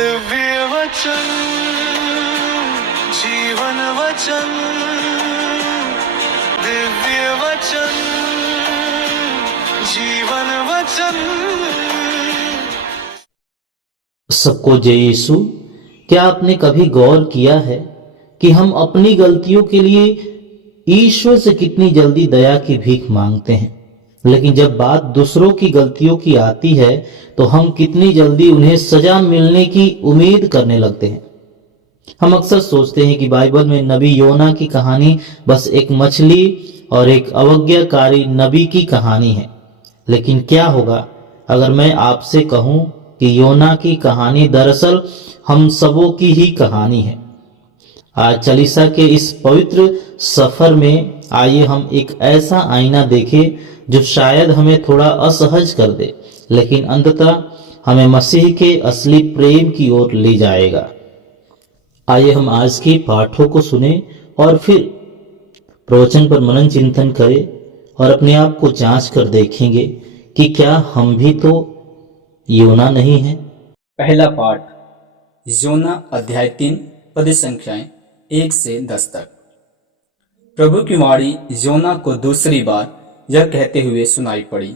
दिव्य वचन जीवन वचन दिव्य वचन जीवन वचन। सबको जय यीशु। क्या आपने कभी गौर किया है कि हम अपनी गलतियों के लिए ईश्वर से कितनी जल्दी दया की भीख मांगते हैं, लेकिन जब बात दूसरों की गलतियों की आती है तो हम कितनी जल्दी उन्हें सजा मिलने की उम्मीद करने लगते हैं। हम अक्सर सोचते हैं कि बाइबल में नबी योना की कहानी बस एक मछली और एक अवज्ञाकारी नबी की कहानी है, लेकिन क्या होगा अगर मैं आपसे कहूं कि योना की कहानी दरअसल हम सबों की ही कहानी है। आज चालीसा के इस पवित्र सफर में आइए हम एक ऐसा आईना देखें जो शायद हमें थोड़ा असहज कर दे, लेकिन अंततः हमें मसीह के असली प्रेम की ओर ले जाएगा। आइए हम आज के पाठों को सुने और फिर प्रवचन पर मनन चिंतन करें और अपने आप को जांच कर देखेंगे कि क्या हम भी तो योना नहीं है। पहला पाठ योना अध्याय 3 पद संख्याएं 1 से 10 तक। प्रभु की वाणी योना को दूसरी बार यह कहते हुए सुनाई पड़ी,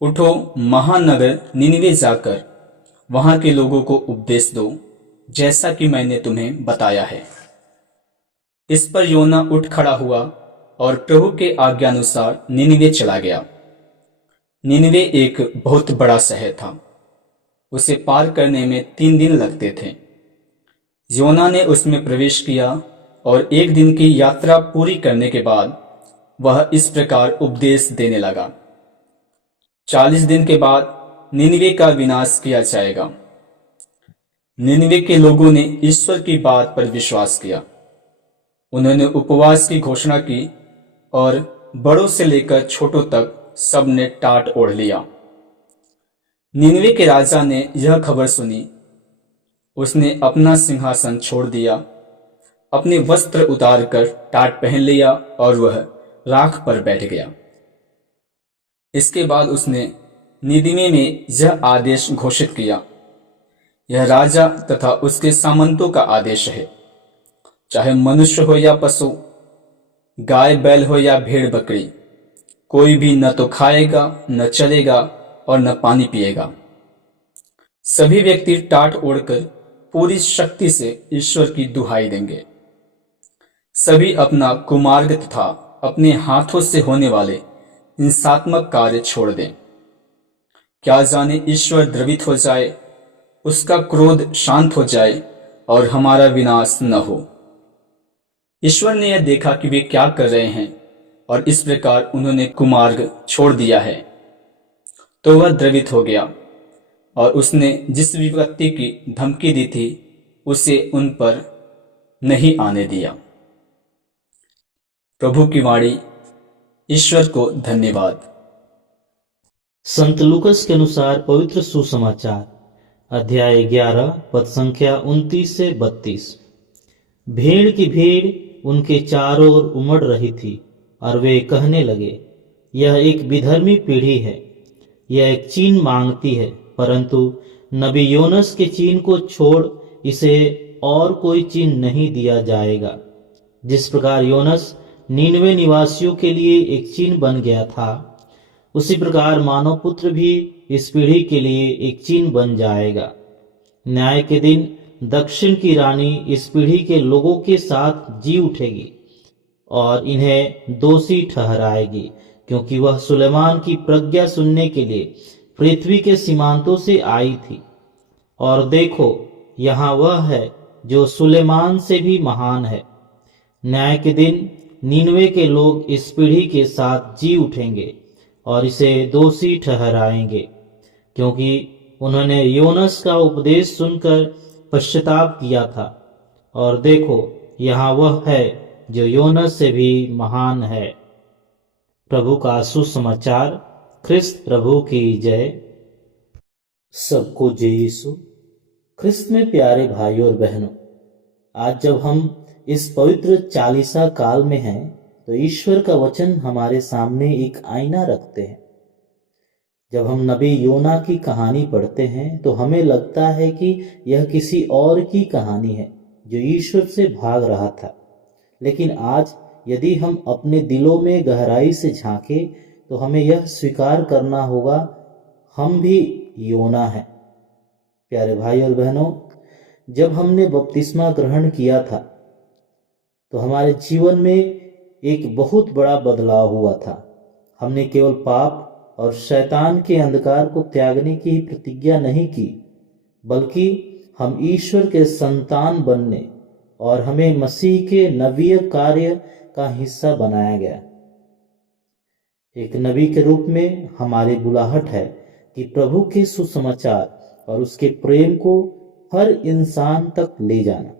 उठो महानगर निनिवे जाकर वहां के लोगों को उपदेश दो, जैसा कि मैंने तुम्हें बताया है। इस पर योना उठ खड़ा हुआ और प्रभु के आज्ञानुसार निनिवे चला गया। निनिवे एक बहुत बड़ा शहर था, उसे पार करने में 3 दिन लगते थे। योना ने उसमें प्रवेश किया और 1 दिन की यात्रा पूरी करने के बाद वह इस प्रकार उपदेश देने लगा, 40 दिन के बाद निनिवे का विनाश किया जाएगा। निनिवे के लोगों ने ईश्वर की बात पर विश्वास किया। उन्होंने उपवास की घोषणा की और बड़ों से लेकर छोटों तक सब ने टाट ओढ़ लिया। निनिवे के राजा ने यह खबर सुनी। उसने अपना सिंहासन छोड़ दिया, अपने वस्त्र उतार कर टाट पहन लिया और वह राख पर बैठ गया। इसके बाद उसने निनिवे में यह आदेश घोषित किया, यह राजा तथा उसके सामंतों का आदेश है, चाहे मनुष्य हो या पशु, गाय बैल हो या भेड़ बकरी, कोई भी न तो खाएगा न चलेगा और न पानी पिएगा। सभी व्यक्ति टाट ओढ़कर पूरी शक्ति से ईश्वर की दुहाई देंगे। सभी अपना कुमार्ग तथा अपने हाथों से होने वाले हिंसात्मक कार्य छोड़ दें। क्या जाने ईश्वर द्रवित हो जाए, उसका क्रोध शांत हो जाए और हमारा विनाश न हो। ईश्वर ने यह देखा कि वे क्या कर रहे हैं और इस प्रकार उन्होंने कुमार्ग छोड़ दिया है, तो वह द्रवित हो गया और उसने जिस विपत्ति की धमकी दी थी उसे उन पर नहीं आने दिया। प्रभु की वाणी। ईश्वर को धन्यवाद। संत लूकस के अनुसार पवित्र सुसमाचार अध्याय 11 पद संख्या 29 से 32। भीड़ की भीड़ उनके चारों ओर उमड़ रही थी और वे कहने लगे, यह एक विधर्मी पीढ़ी है, यह एक चीन मांगती है, परंतु नबी योनस के चीन को छोड़ इसे और कोई चीन नहीं दिया जाएगा। जिस प्रकार योनस नीनवे निवासियों के लिए एक चीन बन गया था, उसी प्रकार मानव पुत्र भी इस पीढ़ी के लिए एक चिन्ह बन जाएगा। न्याय के दिन दक्षिण की रानी इस पीढ़ी के लोगों के साथ जी उठेगी और इन्हें दोषी ठहराएगी, क्योंकि वह सुलेमान की प्रज्ञा सुनने के लिए पृथ्वी के सीमांतों से आई थी। और देखो, यहाँ वह है जो सुलेमान से भी महान है। न्याय के दिन नीनवे के लोग इस पीढ़ी के साथ जी उठेंगे और इसे दोषी ठहराएंगे, क्योंकि उन्होंने योनस का उपदेश सुनकर पश्चाताप किया था। और देखो, यहाँ वह है जो योनस से भी महान है। प्रभु का सुसमाचार। ख्रिस्त प्रभु की जय। सबको जय यीशु। ख्रिस्त में प्यारे भाइयों और बहनों, आज जब हम इस पवित्र चालीसा काल में हैं तो ईश्वर का वचन हमारे सामने एक आईना रखते हैं। जब हम नबी योना की कहानी पढ़ते हैं तो हमें लगता है कि यह किसी और की कहानी है जो ईश्वर से भाग रहा था। लेकिन आज यदि हम अपने दिलों में गहराई से झांके तो हमें यह स्वीकार करना होगा, हम भी योना हैं। प्यारे भाई और बहनों, जब हमने बपतिस्मा ग्रहण किया था तो हमारे जीवन में एक बहुत बड़ा बदलाव हुआ था। हमने केवल पाप और शैतान के अंधकार को त्यागने की ही प्रतिज्ञा नहीं की, बल्कि हम ईश्वर के संतान बनने और हमें मसीह के नवीय कार्य का हिस्सा बनाया गया। एक नबी के रूप में हमारी बुलाहट है कि प्रभु के सुसमाचार और उसके प्रेम को हर इंसान तक ले जाना।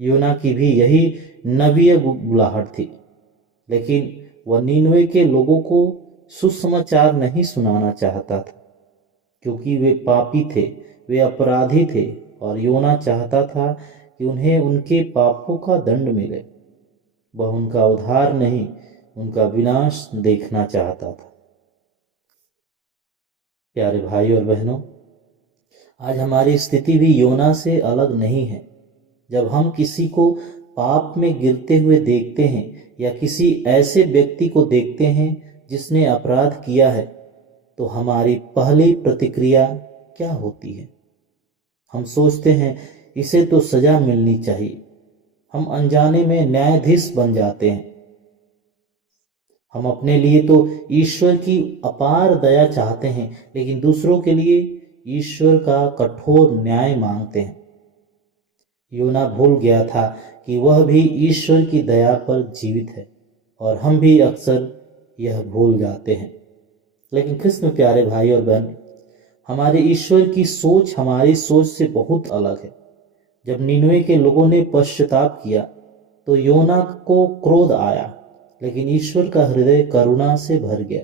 योना की भी यही नबीय बुलाहट थी, लेकिन वह नीनवे के लोगों को सुसमाचार नहीं सुनाना चाहता था, क्योंकि वे पापी थे, वे अपराधी थे, और योना चाहता था कि उन्हें उनके पापों का दंड मिले। वह उनका उद्धार नहीं, उनका विनाश देखना चाहता था। प्यारे भाई और बहनों, आज हमारी स्थिति भी योना से अलग नहीं है। जब हम किसी को पाप में गिरते हुए देखते हैं या किसी ऐसे व्यक्ति को देखते हैं जिसने अपराध किया है, तो हमारी पहली प्रतिक्रिया क्या होती है? हम सोचते हैं इसे तो सजा मिलनी चाहिए। हम अनजाने में न्यायाधीश बन जाते हैं। हम अपने लिए तो ईश्वर की अपार दया चाहते हैं, लेकिन दूसरों के लिए ईश्वर का कठोर न्याय मांगते हैं। योना भूल गया था कि वह भी ईश्वर की दया पर जीवित है, और हम भी अक्सर यह भूल जाते हैं। लेकिन ख्रिस्त में प्यारे भाई और बहन, हमारे ईश्वर की सोच हमारी सोच से बहुत अलग है। जब नीनवे के लोगों ने पश्चाताप किया तो योना को क्रोध आया, लेकिन ईश्वर का हृदय करुणा से भर गया।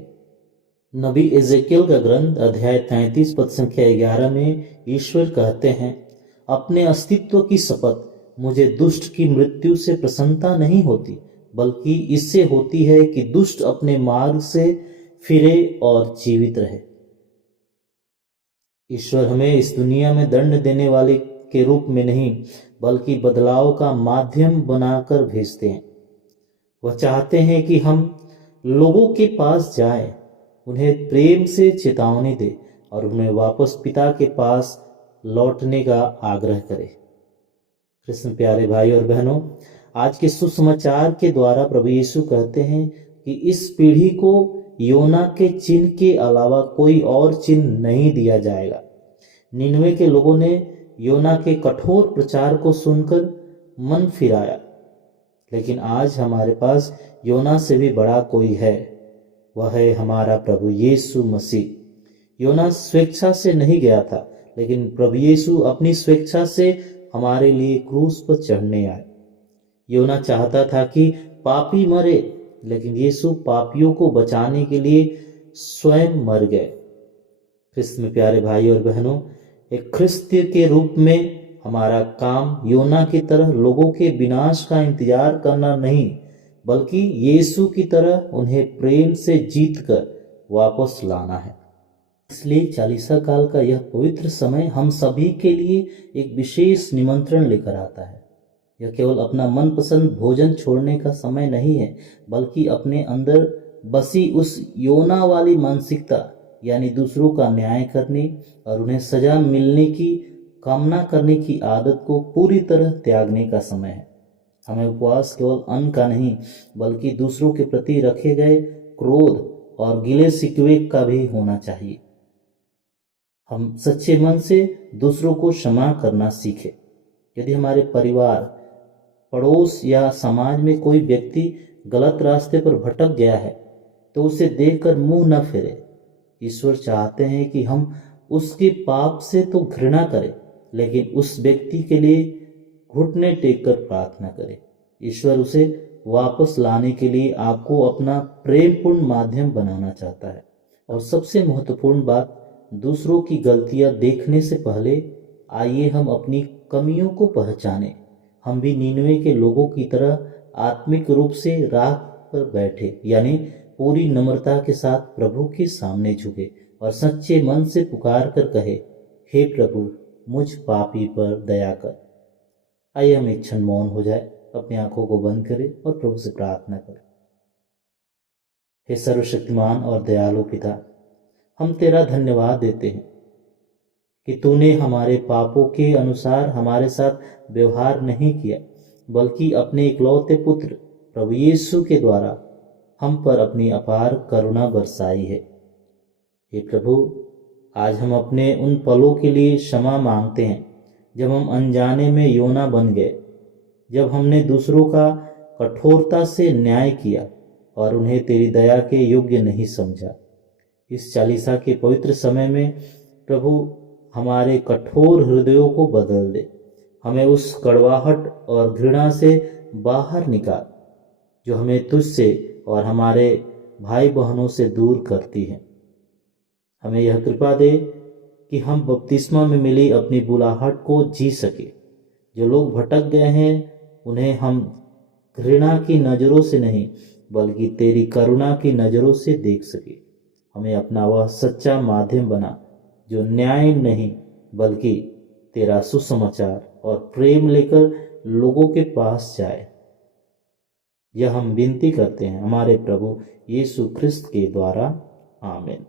नबी एजेकियल का ग्रंथ अध्याय 33 पद संख्या 11 में ईश्वर कहते हैं, अपने अस्तित्व की शपथ, मुझे दुष्ट की मृत्यु से प्रसन्नता नहीं होती, बल्कि इससे होती है कि दुष्ट अपने मार्ग से फिरे और जीवित रहे। ईश्वर हमें इस दुनिया में दंड देने वाले के रूप में नहीं, बल्कि बदलाव का माध्यम बनाकर भेजते हैं। वह चाहते हैं कि हम लोगों के पास जाएं, उन्हें प्रेम से चेतावनी दे और उन्हें वापस पिता के पास लौटने का आग्रह करें। कृष्ण प्यारे भाई और बहनों, आज के सुसमाचार के द्वारा प्रभु यीशु कहते हैं कि इस पीढ़ी को योना के चिन्ह के अलावा कोई और चिन्ह नहीं दिया जाएगा। निनवे के लोगों ने योना के कठोर प्रचार को सुनकर मन फिराया, लेकिन आज हमारे पास योना से भी बड़ा कोई है, वह है हमारा प्रभु यीशु मसीह। योना स्वेच्छा से नहीं गया था, लेकिन प्रभु यीशु अपनी स्वेच्छा से हमारे लिए क्रूस पर चढ़ने आए। योना चाहता था कि पापी मरे, लेकिन यीशु पापियों को बचाने के लिए स्वयं मर गए। ख्रिस्त में प्यारे भाई और बहनों, एक ख्रिस्तीय के रूप में हमारा काम योना की तरह लोगों के विनाश का इंतजार करना नहीं, बल्कि यीशु की तरह उन्हें प्रेम से जीतकर वापस लाना है। इसलिए चालीसा काल का यह पवित्र समय हम सभी के लिए एक विशेष निमंत्रण लेकर आता है। यह केवल अपना मनपसंद भोजन छोड़ने का समय नहीं है, बल्कि अपने अंदर बसी उस योना वाली मानसिकता, यानी दूसरों का न्याय करने और उन्हें सजा मिलने की कामना करने की आदत को पूरी तरह त्यागने का समय है। हमें उपवास केवल अन्न का नहीं, बल्कि दूसरों के प्रति रखे गए क्रोध और गिले शिकवे का भी होना चाहिए। हम सच्चे मन से दूसरों को क्षमा करना सीखें। यदि हमारे परिवार, पड़ोस या समाज में कोई व्यक्ति गलत रास्ते पर भटक गया है, तो उसे देखकर मुंह न फेरे। ईश्वर चाहते हैं कि हम उसके पाप से तो घृणा करें, लेकिन उस व्यक्ति के लिए घुटने टेककर प्रार्थना करें। ईश्वर उसे वापस लाने के लिए आपको अपना प्रेमपूर्ण माध्यम बनाना चाहता है। और सबसे महत्वपूर्ण बात, दूसरों की गलतियां देखने से पहले आइए हम अपनी कमियों को पहचानें। हम भी नीनवे के लोगों की तरह आत्मिक रूप से राह पर बैठे, यानी पूरी नम्रता के साथ प्रभु के सामने झुके और सच्चे मन से पुकार कर कहे, हे प्रभु मुझ पापी पर दया कर। आइए हम एक क्षण मौन हो जाए, अपनी आंखों को बंद करें और प्रभु से प्रार्थना करें। हे सर्वशक्तिमान और दयालु पिता, हम तेरा धन्यवाद देते हैं कि तूने हमारे पापों के अनुसार हमारे साथ व्यवहार नहीं किया, बल्कि अपने इकलौते पुत्र प्रभु यीशु के द्वारा हम पर अपनी अपार करुणा बरसाई है। हे प्रभु, आज हम अपने उन पलों के लिए क्षमा मांगते हैं जब हम अनजाने में योना बन गए, जब हमने दूसरों का कठोरता से न्याय किया और उन्हें तेरी दया के योग्य नहीं समझा। इस चालीसा के पवित्र समय में प्रभु हमारे कठोर हृदयों को बदल दे, हमें उस कड़वाहट और घृणा से बाहर निकाल जो हमें तुझसे और हमारे भाई बहनों से दूर करती है। हमें यह कृपा दे कि हम बपतिस्मा में मिली अपनी बुलाहट को जी सके। जो लोग भटक गए हैं उन्हें हम घृणा की नज़रों से नहीं बल्कि तेरी करुणा की नज़रों से देख सके। हमें अपना वह सच्चा माध्यम बना जो न्याय नहीं बल्कि तेरा सुसमाचार और प्रेम लेकर लोगों के पास जाए। यह हम विनती करते हैं हमारे प्रभु यीशु ख्रिस्त के द्वारा, आमीन।